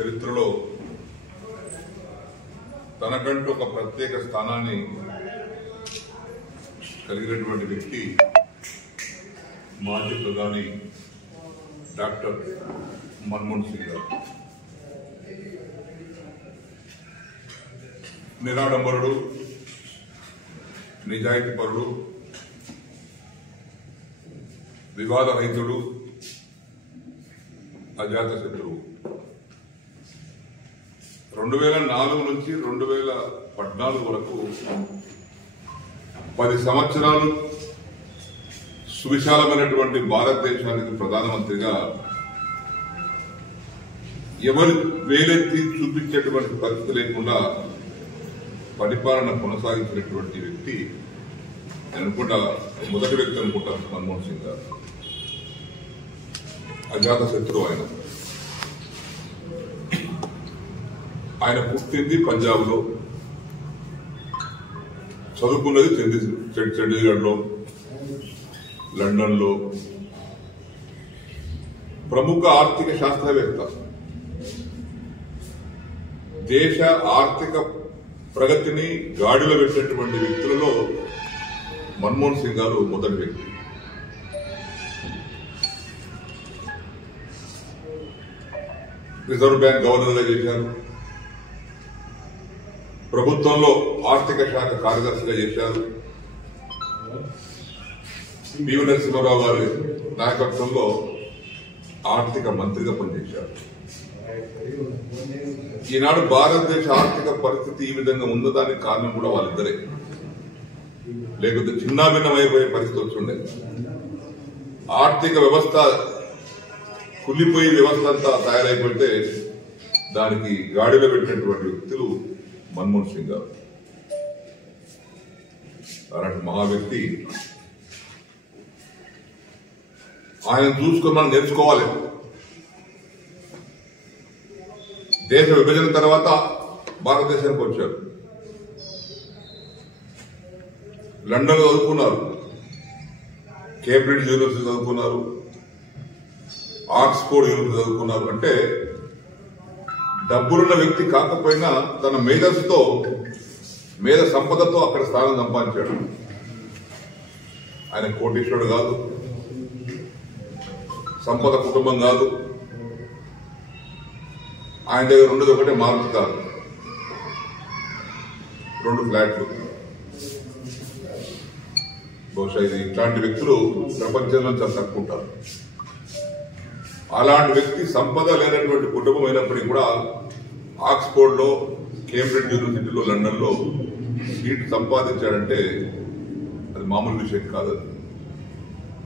చరిత్రలో తనకంటూ ఒక ప్రత్యేక స్థానాన్ని కలిగినటువంటి వ్యక్తి మాజీ ప్రధాని డాక్టర్ మన్మోహన్ సింగ్ గారు. నిరాడంబరుడు, నిజాయితీపరుడు, వివాదరహితుడు, అజాత శత్రువు. 2004 నుంచి 2014 వరకు 10 సంవత్సరాలు సువిశాలమైనటువంటి భారతదేశానికి ప్రధానమంత్రిగా ఎవరు వేలెత్తి చూపించేటువంటి పరిస్థితి లేకుండా పరిపాలన కొనసాగించినటువంటి వ్యక్తి అనుకుంటా మొదటి వ్యక్తి అనుకుంటాను మన్మోహన్ సింగ్ గారు. అజాత శత్రువు ఆయన పుట్టింది పంజాబ్ లో, చదువుకున్నది చండీగఢ్ లో, లండన్ లో. ప్రముఖ ఆర్థిక శాస్త్రవేత్త. దేశ ఆర్థిక ప్రగతిని గాడిలో పెట్టినటువంటి వ్యక్తులలో మన్మోహన్ సింగ్ గారు మొదటి వ్యక్తి. రిజర్వ్ బ్యాంక్ గవర్నర్ గా చేశారు, ప్రభుత్వంలో ఆర్థిక శాఖ కార్యదర్శిగా చేశారు, పివి నరసింహారావు గారి నాయకత్వంలో ఆర్థిక మంత్రిగా పనిచేశారు. ఈనాడు భారతదేశ ఆర్థిక పరిస్థితి ఈ విధంగా ఉన్నదానికి కారణం కూడా వాళ్ళిద్దరే, లేకపోతే చిన్నాభిన్నమైపోయే పరిస్థితి వచ్చిండే. ఆర్థిక వ్యవస్థ కుళ్ళిపోయి వ్యవస్థ అంతా తయారైపోతే దానికి గాడిలో పెట్టినటువంటి వ్యక్తులు మన్మోహన్ సింగ్ గారు. అలాంటి మహా వ్యక్తి. ఆయన చూసుకొని మనం నేర్చుకోవాలి. దేశ విభజన తర్వాత భారతదేశానికి వచ్చారు, లండన్ చదువుకున్నారు, కేంబ్రిడ్జ్ యూనివర్సిటీ చదువుకున్నారు, ఆక్స్ఫోర్డ్ యూనివర్సిటీ చదువుకున్నారు. అంటే డబ్బులున్న వ్యక్తి కాకపోయినా తన మేధస్సుతో, మేధ సంపదతో అక్కడ స్థానం సంపాదించాడు. ఆయన కోటీశ్వరుడు కాదు, సంపద కుటుంబం కాదు. ఆయన దగ్గర ఉండేది ఒకటే మారుతి కాదు, 2 ఫ్లాట్లు. బహుశా ఇది ఇట్లాంటి వ్యక్తులు ప్రపంచంలో చాలా తక్కువ ఉంటారు. అలాంటి వ్యక్తి సంపద లేనటువంటి కుటుంబం అయినప్పటికీ కూడా ఆక్స్ఫోర్డ్ లో, కేంబ్రిడ్జ్ యూనివర్సిటీలో, లండన్ లో సీట్ సంపాదించాడంటే అది మామూలు విషయం కాదు.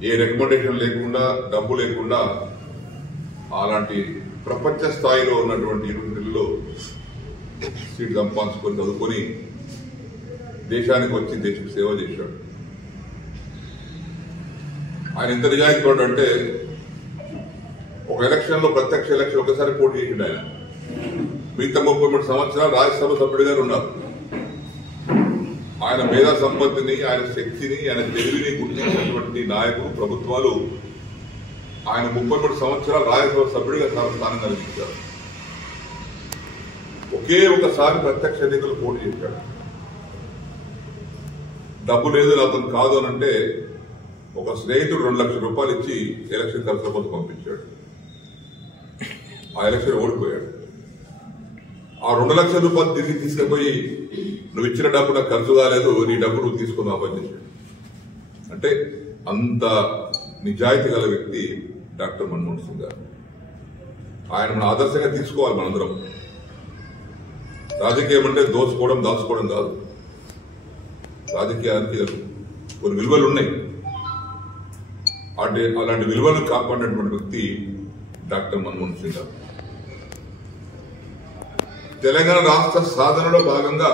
ఏ రికమెండేషన్ లేకుండా, డబ్బు లేకుండా అలాంటి ప్రపంచ స్థాయిలో ఉన్నటువంటి యూనివర్సిటీల్లో సీట్ సంపాదించుకొని చదువుకొని దేశానికి వచ్చి దేశకు సేవ చేశాడు. ఆయన ఎంత నిజాయితీ అంటే ఒక ఎలక్షన్ లో, ప్రత్యక్ష ఎలక్షన్ ఒకసారి పోటీ చేసిండు ఆయన. మిగతా 33 సంవత్సరాలు రాజ్యసభ సభ్యుడిగా ఉన్నారు. ఆయన మేధా సంపత్తిని, ఆయన శక్తిని, ఆయన తెలివిని గుర్తించినటువంటి నాయకులు, ప్రభుత్వాలు ఆయన 33 సంవత్సరాలు రాజ్యసభ సభ్యుడిగా స్థానం కల్పించారు. ఒకే ఒకసారి ప్రత్యక్ష ఎన్నికలు పోటీ చేశాడు. డబ్బు లేదు, అతను కాదు అనంటే ఒక స్నేహితుడు 2 లక్షల రూపాయలు ఇచ్చి ఎలక్షన్ ఖర్చుల కోసం పంపించాడు. ఆ ఎలక్షన్ ఓడిపోయాడు. ఆ 2 లక్షల రూపాయలు తిరిగి తీసుకుపోయి, నువ్వు ఇచ్చిన డబ్బు నాకు ఖర్చు కాలేదు, నీ డబ్బు నువ్వు తీసుకుని పనిచేశాడు. అంటే అంత నిజాయితీ గల వ్యక్తి డాక్టర్ మన్మోహన్ సింగ్ గారు. ఆయన మన ఆదర్శంగా తీసుకోవాలి. మనందరం రాజకీయం అంటే దోచుకోవడం, దాచుకోవడం కాదు. రాజకీయానికి కొన్ని విలువలు ఉన్నాయి. అలాంటి విలువలను కాపాడినటువంటి వ్యక్తి డాక్టర్ మన్మోహన్ సింగ్ గారు. తెలంగాణ రాష్ట్ర సాధనలో భాగంగా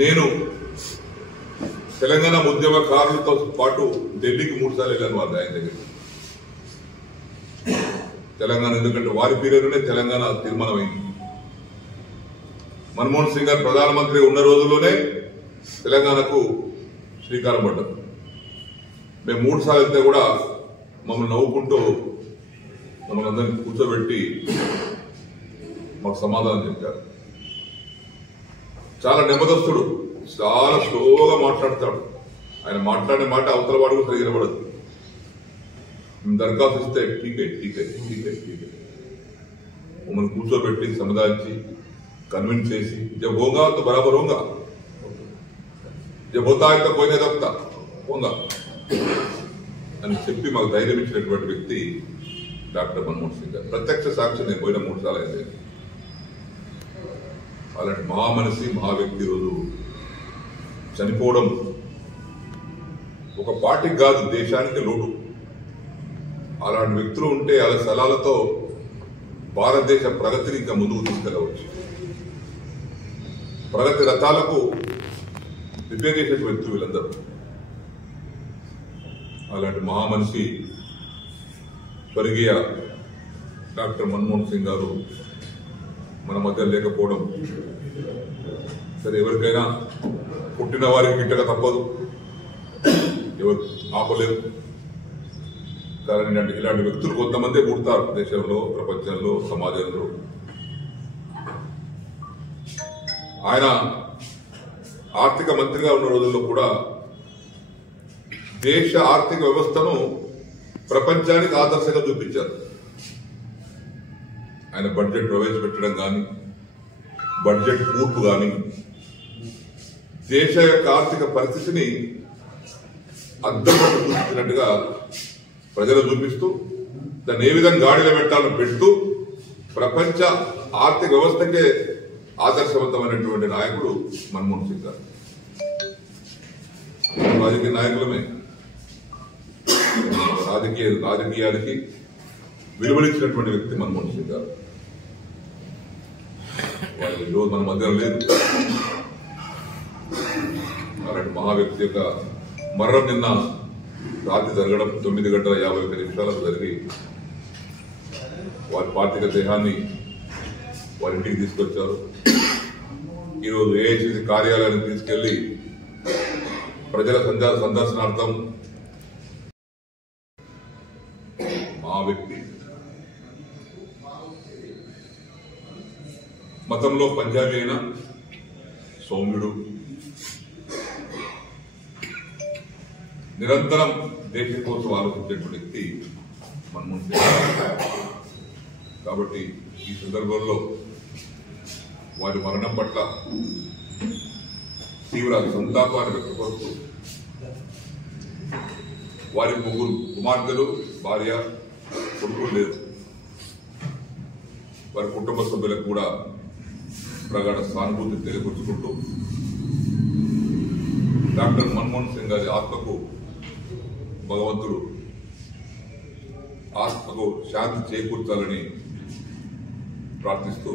నేను తెలంగాణ ఉద్యమకారులతో పాటు ఢిల్లీకి 3 సార్లు వెళ్ళాను వాళ్ళ ఆయన దగ్గర. తెలంగాణ, ఎందుకంటే వారి పీరియడ్లోనే తెలంగాణ తీర్మానమైంది. మన్మోహన్ సింగ్ గారు ప్రధానమంత్రి ఉన్న రోజుల్లోనే తెలంగాణకు శ్రీకారం పడ్డారు. మేము 3 సార్లు వెళ్తే కూడా మమ్మల్ని నవ్వుకుంటూ మమ్మల్ని అందరినీ కూర్చోబెట్టి మాకు సమాధానం చెప్పారు. చాలా నెమ్మదస్తుడు, చాలా స్లోగా మాట్లాడతాడు. ఆయన మాట్లాడే మాట అవతల వాడు కూడా సరిగ్గా నిలబడదు. దరఖాస్తు ఇస్తే ఠీకే మమ్మల్ని కూర్చోబెట్టి సముదాయించి కన్విన్స్ చేసి జబ్ హోగా తో బరాబర్ హోగా, జబ్ హోతా హై తో కోయి నహీ రఖతా హోగా అని చెప్పి మాకు ధైర్యం ఇచ్చినటువంటి వ్యక్తి డాక్టర్ మన్మోహన్ సింగ్ గారు. ప్రత్యక్ష సాక్షి నేను పోయిన 3 సార్లు అయింది. అలాంటి మహామనిషి, మహా వ్యక్తి రోజు చనిపోవడం ఒక పార్టీకి కాదు, దేశానికి లోటు. అలాంటి వ్యక్తులు ఉంటే వాళ్ళ సలహాలతో భారతదేశ ప్రగతిని ఇంకా ముందుకు తీసుకెళ్లవచ్చు. ప్రగతి రథాలకు ప్రిపేర్ చేసే వ్యక్తులు వీళ్ళందరూ. అలాంటి మహామనిషి స్వర్గీయ డాక్టర్ మన్మోహన్ సింగ్ గారు మన మధ్య లేకపోవడం, సరే ఎవరికైనా పుట్టిన వారికి గిట్టక తప్పదు, ఎవరు ఆపలేరు. కానీ ఇలాంటి వ్యక్తులు కొంతమంది పుడతారు దేశంలో, ప్రపంచంలో, సమాజంలో. ఆయన ఆర్థిక మంత్రిగా ఉన్న రోజుల్లో కూడా దేశ ఆర్థిక వ్యవస్థను ప్రపంచానికి ఆదర్శంగా చూపించారు. ఆయన బడ్జెట్ ప్రవేశపెట్టడం కానీ, బడ్జెట్ కూర్పు కానీ, దేశ యొక్క ఆర్థిక పరిస్థితిని అద్దం చూపించినట్టుగా ప్రజలు చూపిస్తూ దాన్ని ఏ విధంగా గాడిలో పెట్టాలో పెడుతూ ప్రపంచ ఆర్థిక వ్యవస్థకే ఆదర్శవంతమైనటువంటి నాయకుడు మన్మోహన్ సింగ్ గారు. రాజకీయ నాయకులమే, రాజకీయానికి విలువలిచ్చినటువంటి వ్యక్తి మన్మోహన్ సింగ్ గారు. వాళ్ళు ఈరోజు మన మధ్య లేదు. అలాంటి మహా వ్యక్తి యొక్క మరణం నిన్న రాత్రి జరగడం 9:51 జరిగి వారి పార్థిక దేహాన్ని వారి ఇంటికి తీసుకొచ్చారు. ఈరోజు ఏఐసిసి కార్యాలయానికి తీసుకెళ్లి ప్రజల సందర్శనార్థం మా వ్యక్తి మతంలో పంజాబీ అయినా సౌమ్యుడు, నిరంతరం దేశం కోసం ఆలోచించేటువంటి వ్యక్తి మన్మోహన్ సింగ్. కాబట్టి ఈ సందర్భంలో వారి మరణం పట్ల తీవ్ర సంతాపాన్ని వ్యక్తపరుస్తూ వారి 3 కుమార్తెలు, భార్య, కొడుకులు లేదు. వారి కుటుంబ సభ్యులకు కూడా ప్రగాఢ సానుభూతి తెలియపరుచుకుంటూ డాక్టర్ మన్మోహన్ సింగ్ గారి ఆత్మకు భగవంతుడు ఆత్మకు శాంతి చేకూర్చాలని ప్రార్థిస్తూ